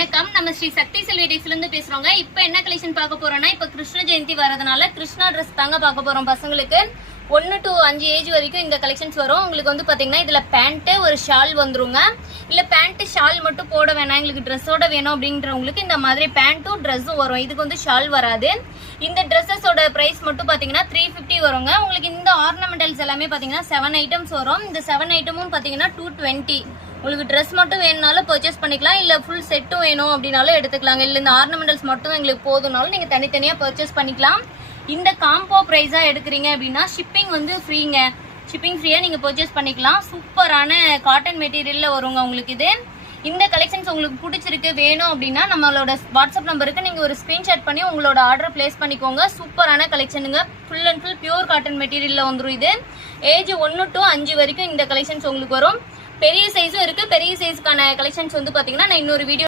வணக்கம். நம்ம ஸ்ரீ சக்தி செல்வி டெக்ஸ்ல இருந்து பேசுறோங்க. இப்போ என்ன கலெக்ஷன் பார்க்க போறோம்னா, இப்போ கிருஷ்ண ஜெயந்தி வரதுனால கிருஷ்ணா ட்ரெஸ் தாங்க பார்க்க போறோம். பசங்களுக்கு 1 to 5 ஏஜ் வரைக்கும் இந்த கலெக்ஷன்ஸ் வரும். உங்களுக்கு வந்து பாத்தீங்கன்னா இதுல பேண்ட் ஒரு ஷால் வந்துருங்க. இல்ல பேண்ட் ஷால் மட்டும் போட வேணாம், எங்களுக்கு ட்ரெஸ்ஸோட வேணும் அப்படின்றவங்களுக்கு இந்த மாதிரி பேண்ட்டும் ட்ரெஸ்ஸும் வரும். இதுக்கு வந்து ஷால் வராது. இந்த ட்ரெஸ்ஸஸோட பிரைஸ் மட்டும் பாத்தீங்கன்னா 350 வருங்க. உங்களுக்கு இந்த ஆர்னமெண்டல்ஸ் எல்லாமே பாத்தீங்கன்னா 7 ஐட்டம்ஸ் வரும். இந்த 7 ஐட்டமும் பாத்தீங்கன்னா 220. உங்களுக்கு ட்ரெஸ் மட்டும் வேணும்னாலும் பர்ச்சேஸ் பண்ணிக்கலாம், இல்ல ஃபுல் செட்டும் வேணும் அப்படின்னாலும் எடுத்துக்கலாங்க. இல்ல இந்த ஆர்னமெண்டல்ஸ் மட்டும் எங்களுக்கு போதுனாலும் நீங்க தனித்தனியா பர்ச்சேஸ் பண்ணிக்கலாம். இந்த காம்போ பிரைஸா எடுக்கிறீங்க அப்படின்னா ஷிப்பிங் வந்து ஃப்ரீங்க. ஷிப்பிங் ஃப்ரீயா நீங்க பர்ச்சேஸ் பண்ணிக்கலாம். சூப்பரான காட்டன் மெட்டீரியல்ல வருங்க உங்களுக்கு இது. இந்த கலெக்ஷன்ஸ் உங்களுக்கு பிடிச்சிருக்கு வேணும் அப்படின்னா நம்மளோட வாட்ஸ்அப் நம்பருக்கு நீங்க ஒரு ஸ்கிரீன்ஷாட் பண்ணி உங்களோட ஆர்டர் பிளேஸ் பண்ணிக்கோங்க. சூப்பரான கலெக்ஷனுங்க. Full and full pure cotton மெட்டீரியல்ல வந்துடும் இது. ஏஜ் 1 to 5 வரைக்கும் இந்த கலெக்ஷன்ஸ் உங்களுக்கு வரும். பெரிய சைஸும் இருக்கு. பெரிய சைஸ்க்கான கலெக்ஷன்ஸ் வந்து பாத்தீங்கன்னா நான் இன்னொரு வீடியோ